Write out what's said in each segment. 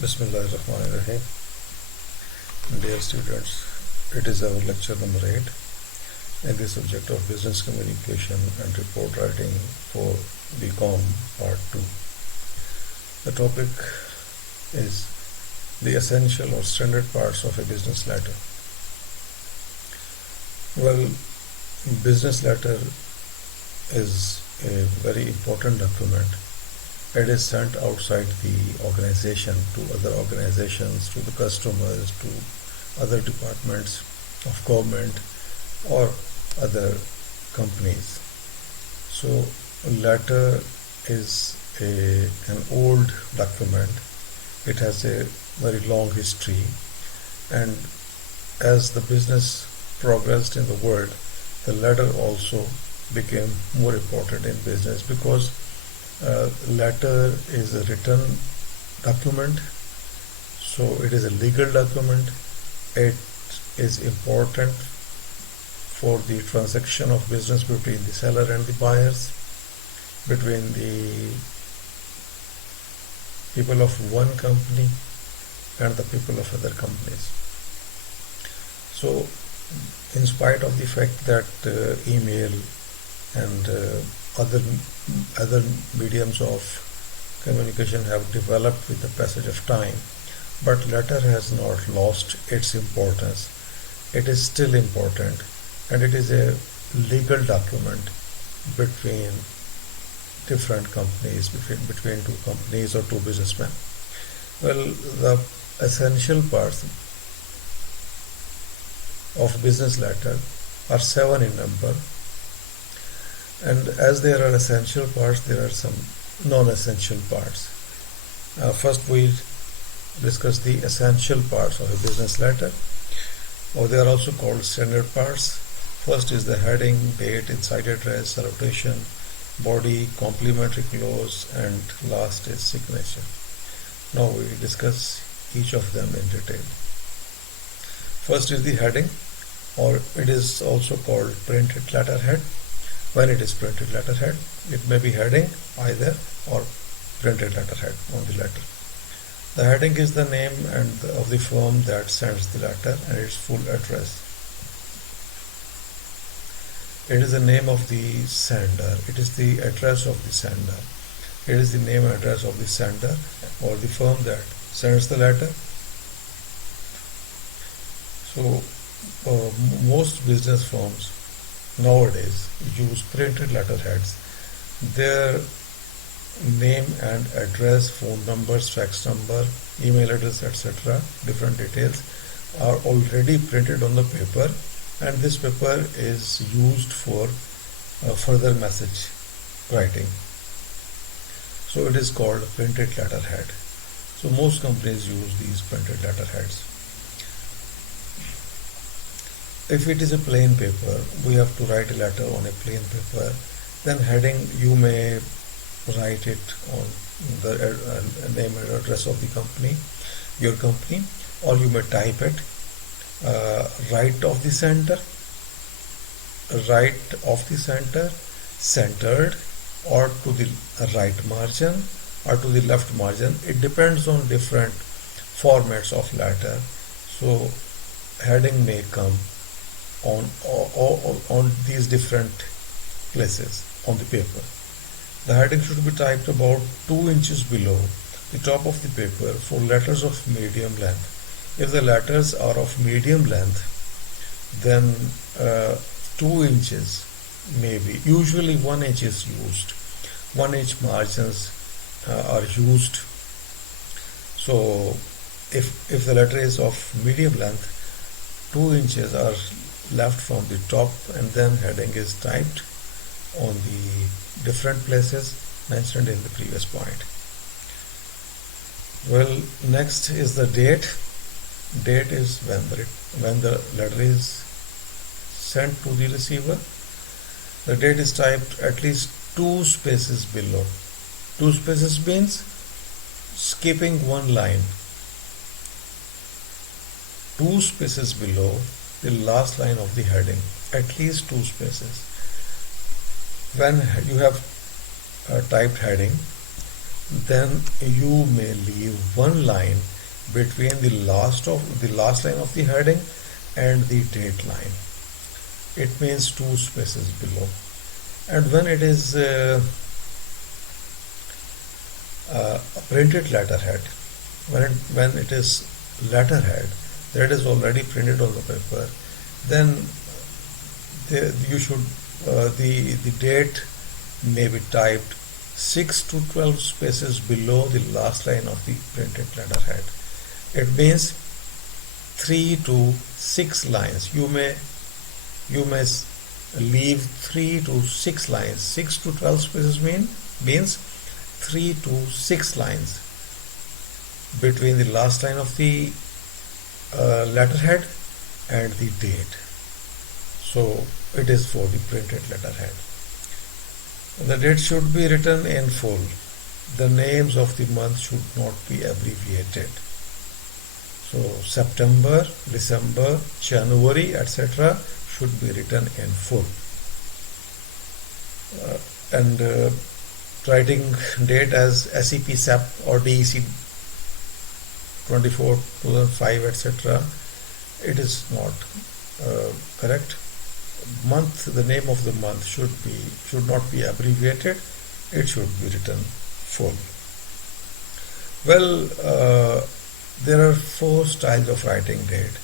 Bismillahirrahmanirrahim. Dear students, it is our lecture number 8 in the subject of business communication and report writing for BCom Part 2. The topic is the essential or standard parts of a business letter. Well, business letter is a very important document. It is sent outside the organization to other organizations, to the customers, to other departments of government or other companies. So letter is an old document. It has a very long history, and as the business progressed in the world, the letter also became more important in business because letter is a written document, so it is a legal document. It is important for the transaction of business between the seller and the buyers, between the people of one company and the people of other companies. So in spite of the fact that email and other mediums of communication have developed with the passage of time, but letter has not lost its importance. It is still important, and it is a legal document between different companies, between two companies or two businessmen. Well, the essential parts of business letter are 7 in number. And as there are essential parts, there are some non-essential parts. First, we discuss the essential parts of a business letter, or they are also called standard parts. First is the heading, date, inside address, salutation, body, complimentary clause, and last is signature. Now we discuss each of them in detail. First is the heading, or it is also called printed letterhead. When it is printed letterhead, it may be heading either or printed letterhead on the letter. The heading is the name of the firm that sends the letter and its full address. It is the name of the sender. It is the address of the sender. It is the name and address of the sender or the firm that sends the letter. So most business firms nowadays use printed letterheads. Their name and address, phone numbers, fax number, email address, etc., different details are already printed on the paper, and this paper is used for further message writing. So it is called printed letterhead. So most companies use these printed letterheads. If it is a plain paper, we have to write a letter on a plain paper. Then heading, you may write it on the name and address of the company, your company, or you may type it right of the center, centered, or to the right margin, or to the left margin. It depends on different formats of letter. So heading may come on these different places on the paper. The heading should be typed about 2 inches below the top of the paper for letters of medium length. If the letters are of medium length, then 2 inches may be. Usually 1 inch is used. 1 inch margins are used. So if the letter is of medium length, 2 inches are left from the top, and then heading is typed on the different places mentioned in the previous point. Well, next is the date. Date is when the letter is sent to the receiver. The date is typed at least 2 spaces below. 2 spaces means skipping one line. 2 spaces below the last line of the heading, at least 2 spaces. When you have typed heading, then you may leave one line between the last line of the heading and the date line. It means 2 spaces below. And when it is a printed letterhead, when it is letterhead that is already printed on the paper, then you should the date may be typed 6 to 12 spaces below the last line of the printed letterhead. It means 3 to 6 lines. You may leave 3 to 6 lines. 6 to 12 spaces means 3 to 6 lines between the last line of the letterhead and the date. So it is for the printed letterhead. The date should be written in full. The names of the month should not be abbreviated. So September, December, January, etc. should be written in full. And writing date as SEP, SEP or DEC 24, 2005, etc. it is not correct. The name of the month should not be abbreviated. It should be written full. Well, there are 4 styles of writing date.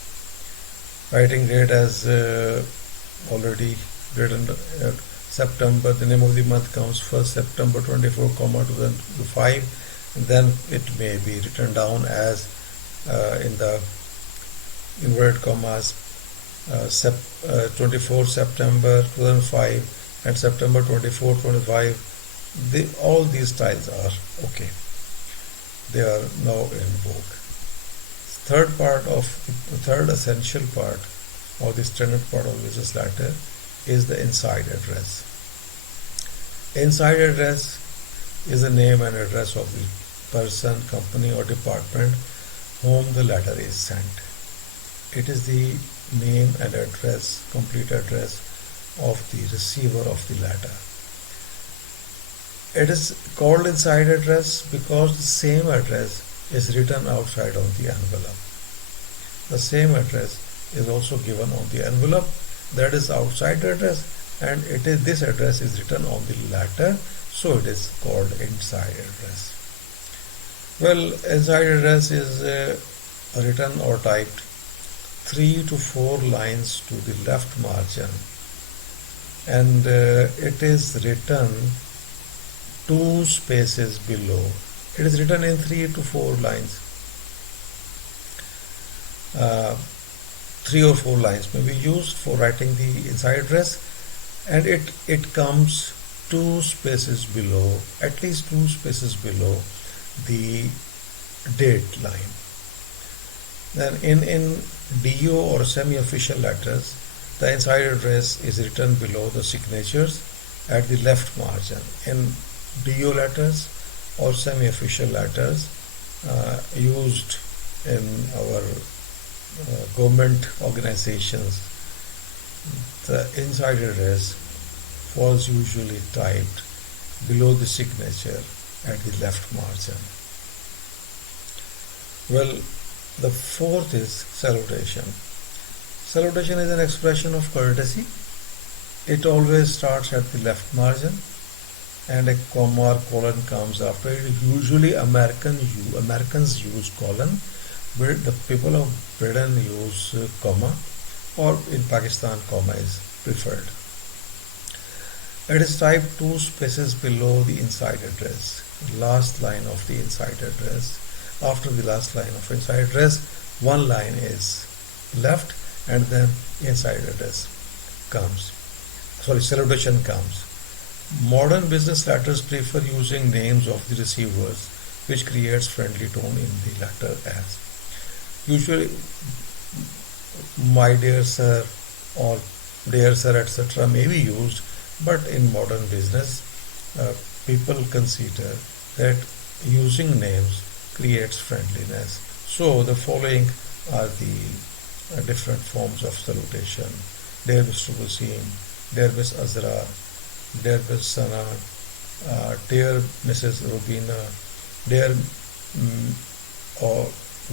Writing date as already written September, the name of the month comes first, September 24, 2005, and then it may be written down as in the inverted commas 24 September 2005 and September 24, 25. All these styles are okay. They are now in vogue. The third essential part or the standard part of business letter is the inside address. Inside address is the name and address of the person, company or department whom the letter is sent. It is the name and address, complete address of the receiver of the letter. It is called inside address because the same address is written outside on the envelope. The same address is also given on the envelope, that is outside address, and this address is written on the letter, so it is called inside address. Well, inside address is written or typed 3 to 4 lines to the left margin, and it is written 2 spaces below. It is written in 3 to 4 lines. 3 or 4 lines may be used for writing the inside address, and it comes 2 spaces below, at least 2 spaces below the date line. Then in DO or semi-official letters, the inside address is written below the signatures at the left margin. In DO letters or semi-official letters used in our government organizations, the inside address was usually typed below the signature at the left margin. Well, the fourth is salutation. Salutation is an expression of courtesy. It always starts at the left margin and a comma or colon comes after it. Usually Americans use colon, but the people of Britain use comma, or in Pakistan comma is preferred. It is typed 2 spaces below the inside address, last line of the inside address. After the last line of inside address, 1 line is left and then inside address comes. Salutation comes. Modern business letters prefer using names of the receivers, which creates friendly tone in the letter as. Usually, my dear sir or dear sir, etc. may be used, but in modern business, people consider that using names creates friendliness. So the following are the different forms of salutation. Dear Mr. Wasim, dear Miss Azra, dear Miss Sana, dear Mrs. Rubina, Dear or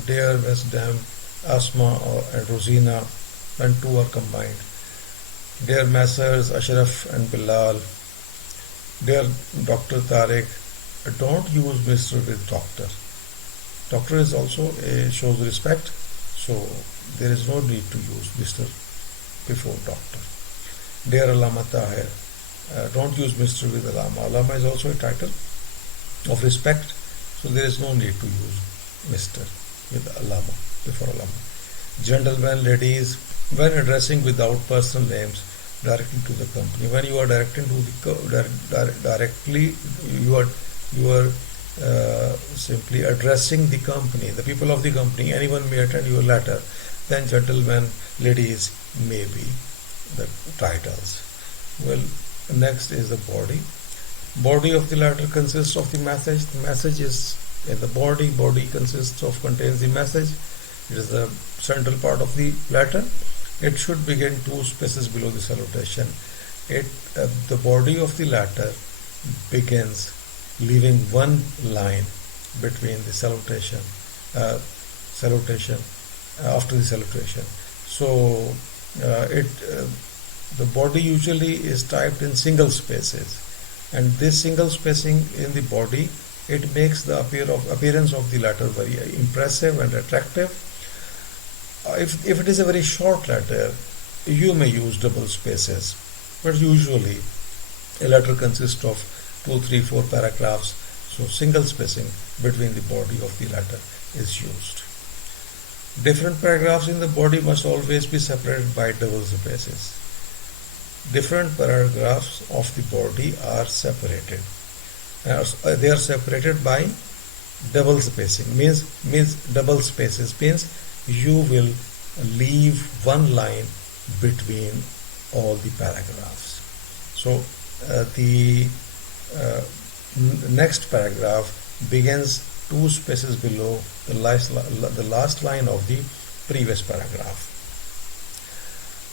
Dear Miss Dam, Asma and Rosina, when two are combined. Dear Messrs Ashraf and Bilal, dear Dr. Tariq, don't use Mr. with Doctor. Doctor is also shows respect, so there is no need to use Mr. before Doctor. Dear Allama Tahir, don't use Mr. with Allama. Allama is also a title of respect, so there is no need to use Mr. with Allama before Allama. Gentlemen, ladies, when addressing without personal names, directly to the company. When you are directing to the directly, you are simply addressing the company, the people of the company. Anyone may attend your letter. Then gentlemen, ladies may be the titles. Well, next is the body. Body of the letter consists of the message. The message is in the body. Body contains the message. It is the central part of the letter. It should begin 2 spaces below the salutation. The body of the letter begins leaving one line between the salutation after the salutation. So the body usually is typed in single spaces, and this single spacing in the body, it makes the appearance of the letter very impressive and attractive. If it is a very short letter, you may use double spaces, but usually a letter consists of 2, 3, 4 paragraphs, so single spacing between the body of the letter is used. Different paragraphs in the body must always be separated by double spaces. Different paragraphs of the body are separated. They are separated by double spacing. Means double spaces means you will leave one line between all the paragraphs. So the next paragraph begins 2 spaces below the last line of the previous paragraph.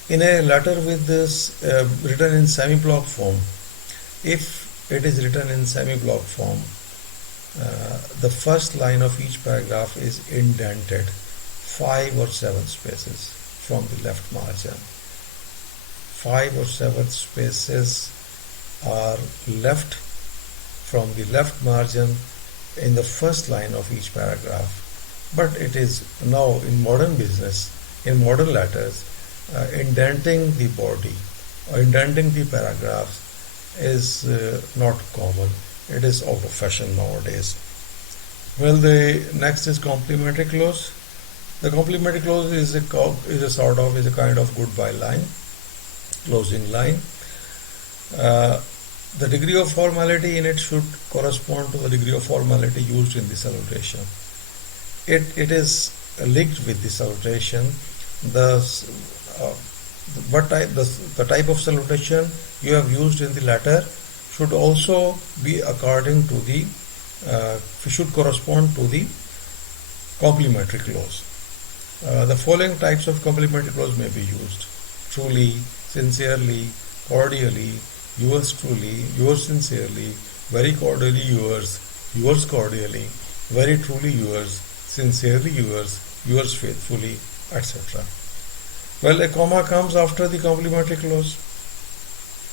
In a letter with this written in semi-block form, if it is written in semi-block form, the first line of each paragraph is indented 5 or 7 spaces from the left margin. 5 or 7 spaces are left from the left margin in the first line of each paragraph. But it is now in modern business, in modern letters, indenting the body or indenting the paragraphs is not common. It is out of fashion nowadays. Well, the next is complementary clause. The complementary clause is a kind of goodbye line, closing line. The degree of formality in it should correspond to the degree of formality used in the salutation. It is linked with the salutation. The type of salutation you have used in the letter should also be according to the should correspond to the complementary clause. The following types of complementary clause may be used: truly, sincerely, cordially, yours truly, yours sincerely, very cordially yours, yours cordially, very truly yours, sincerely yours, yours faithfully, etc. Well, a comma comes after the complementary clause,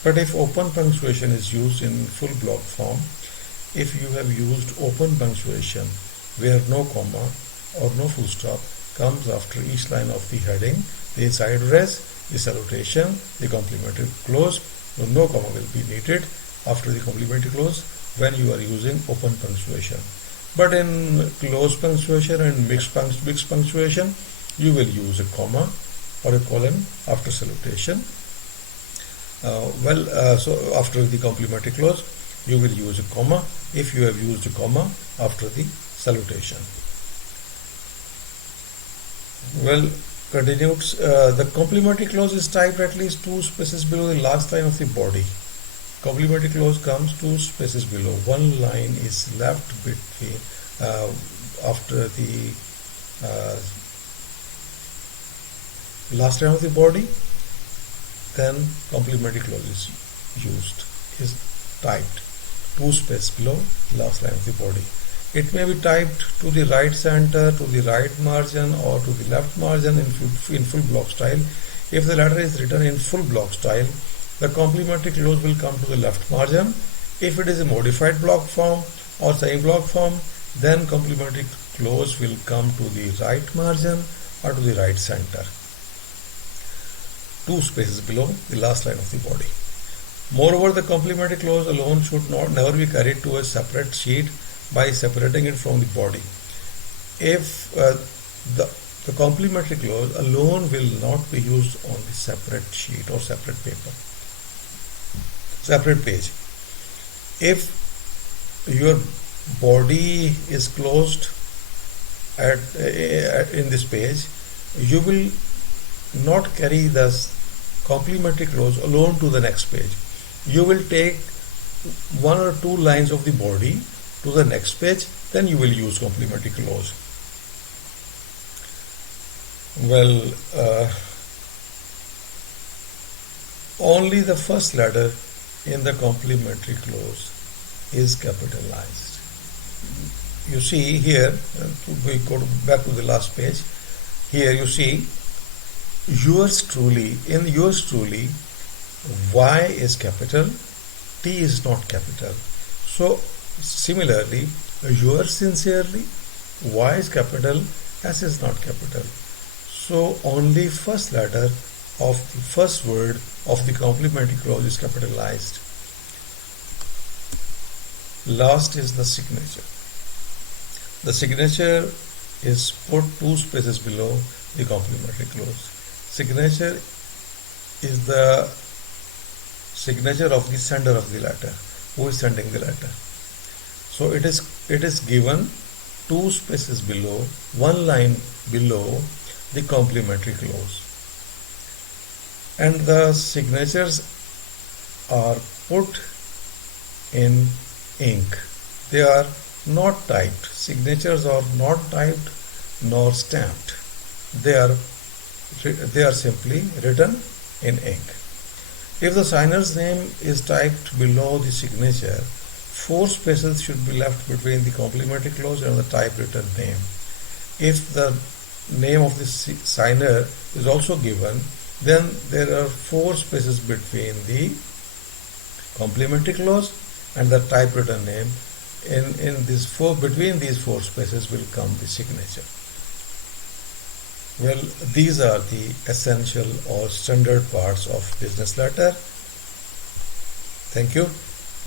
but if open punctuation is used in full block form, if you have used open punctuation where no comma or no full stop comes after each line of the heading, the inside res, the salutation, the complementary clause, so no comma will be needed after the complementary clause when you are using open punctuation. But in close punctuation and mixed punctuation, you will use a comma or a colon after salutation. So after the complementary clause, you will use a comma if you have used a comma after the salutation. Well, continues. The complementary clause is typed at least 2 spaces below the last line of the body. Complementary clause comes 2 spaces below. One line is left between after the last line of the body. Then complementary clause is typed 2 spaces below the last line of the body. It may be typed to the right center, to the right margin, or to the left margin in full block style. If the letter is written in full block style, the complementary clause will come to the left margin. If it is a modified block form or semi-block form, then complementary clause will come to the right margin or to the right center, 2 spaces below the last line of the body. Moreover, the complementary clause alone should never be carried to a separate sheet by separating it from the body. If the complementary clause alone will not be used on the separate sheet or separate paper, separate page. If your body is closed in this page, you will not carry the complementary clause alone to the next page. You will take 1 or 2 lines of the body to the next page, then you will use complementary clause. Well, only the first letter in the complementary clause is capitalized. You see here, we go back to the last page. Here you see yours truly. In yours truly, Y is capital, T is not capital. So similarly, yours sincerely, Y is capital, S is not capital. So only first letter of the first word of the complementary clause is capitalized. Last is the signature. The signature is put 2 spaces below the complementary clause. Signature is the signature of the sender of the letter, who is sending the letter. So it is given 2 spaces below, 1 line below the complementary clause. And the signatures are put in ink. They are not typed. Signatures are not typed nor stamped. They are simply written in ink. If the signer's name is typed below the signature, 4 spaces should be left between the complementary clause and the typewritten name. If the name of the signer is also given, then there are 4 spaces between the complementary clause and the typewritten name. Between these 4 spaces will come the signature. Well, these are the essential or standard parts of business letter. Thank you.